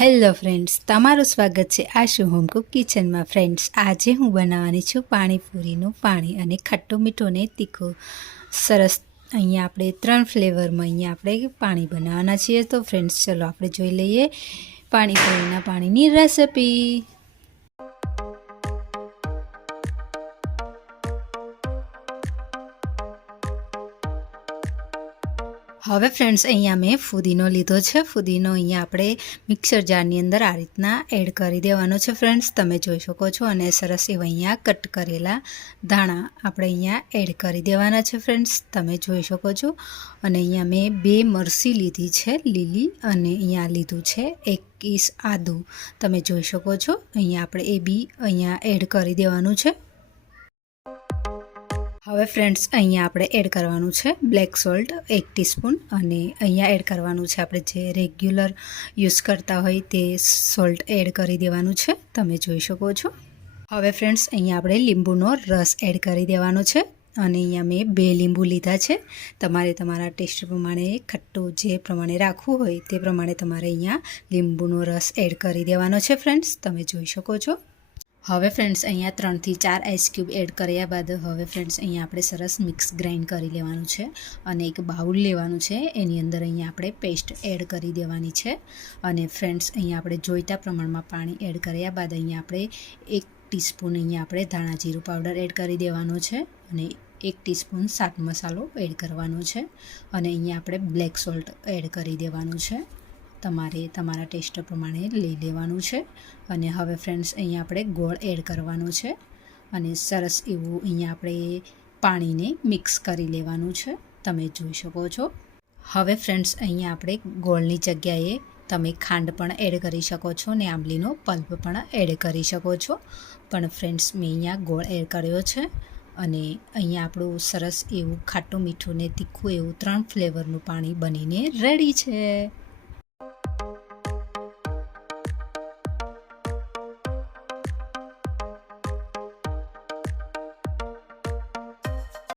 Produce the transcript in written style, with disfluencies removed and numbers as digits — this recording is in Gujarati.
હેલો ફ્રેન્ડ્સ, તમારું સ્વાગત છે આશુ હોમ કુક કિચનમાં. ફ્રેન્ડ્સ, આજે હું બનાવવાની છું પાણીપુરીનું પાણી અને ખટ્ટું મીઠું ને તીખું સરસ. અહીંયા આપણે 3 ફ્લેવરમાં અહીંયા આપણે પાણી બનાવવાના છીએ. તો ફ્રેન્ડ્સ, ચલો આપણે જોઈ લઈએ પાણીપુરીના પાણીની રેસિપી. હવે ફ્રેન્ડ્સ, અહીંયા મેં ફુદીનો લીધો છે. ફુદીનો અહીંયા આપણે મિક્સર જારની અંદર આ રીતના એડ કરી દેવાનો છે. ફ્રેન્ડ્સ, તમે જોઈ શકો છો. અને સરસ એવા અહીંયા કટ કરેલા ધાણા આપણે અહીંયા એડ કરી દેવાના છે. ફ્રેન્ડ્સ, તમે જોઈ શકો છો. અને અહીંયા મેં 2 મરચી લીધી છે લીલી, અને અહીંયા લીધું છે 1 ઇંચ આદું. તમે જોઈ શકો છો. અહીંયા આપણે એ બી અહીંયા એડ કરી દેવાનું છે. હવે ફ્રેન્ડ્સ, અહીંયા આપણે એડ કરવાનું છે બ્લેક સોલ્ટ 1 ટીસ્પૂન, અને અહીંયા એડ કરવાનું છે આપણે જે રેગ્યુલર યુઝ કરતા હોય તે સોલ્ટ એડ કરી દેવાનું છે. તમે જોઈ શકો છો. હવે ફ્રેન્ડ્સ, અહીંયા આપણે લીંબુનો રસ એડ કરી દેવાનો છે. અને અહીંયા મેં 2 લીંબુ લીધા છે. તમારે તમારા ટેસ્ટ પ્રમાણે ખટ્ટું જે પ્રમાણે રાખવું હોય તે પ્રમાણે તમારે અહીંયા લીંબુનો રસ એડ કરી દેવાનો છે. ફ્રેન્ડ્સ, તમે જોઈ શકો છો. હવે ફ્રેન્ડ્સ, અહીંયા 3 થી 4 આઈસ ક્યુબ એડ કર્યા બાદ હવે ફ્રેન્ડ્સ, અહીંયા આપણે સરસ મિક્સ ગ્રાઇન્ડ કરી લેવાનું છે. અને એક બાઉલ લેવાનું છે, એની અંદર અહીંયા આપણે પેસ્ટ એડ કરી દેવાની છે. અને ફ્રેન્ડ્સ, અહીંયા આપણે જોઈતા પ્રમાણમાં પાણી એડ કર્યા બાદ અહીંયા આપણે 1 ટીસ્પૂન અહીંયા આપણે ધાણા જીરું પાવડર એડ કરી દેવાનો છે. અને 1 ટીસ્પૂન ચાટ મસાલો એડ કરવાનો છે. અને અહીંયા આપણે બ્લેક સોલ્ટ એડ કરી દેવાનું છે. તમારે તમારા ટેસ્ટ પ્રમાણે લઈ લેવાનું છે. અને હવે ફ્રેન્ડ્સ, અહીંયા આપણે ગોળ એડ કરવાનો છે. અને સરસ એવું અહીંયા આપણે પાણીને મિક્સ કરી લેવાનું છે. તમે જોઈ શકો છો. હવે ફ્રેન્ડ્સ, અહીંયા આપણે ગોળની જગ્યાએ તમે ખાંડ પણ એડ કરી શકો છો ને આંબલીનો પલ્પ પણ એડ કરી શકો છો. પણ ફ્રેન્ડ્સ, મેં અહીંયા ગોળ એડ કર્યો છે. અને અહીંયા આપણું સરસ એવું ખાટું મીઠું ને તીખું એવું 3 ફ્લેવરનું પાણી બનીને રેડી છે.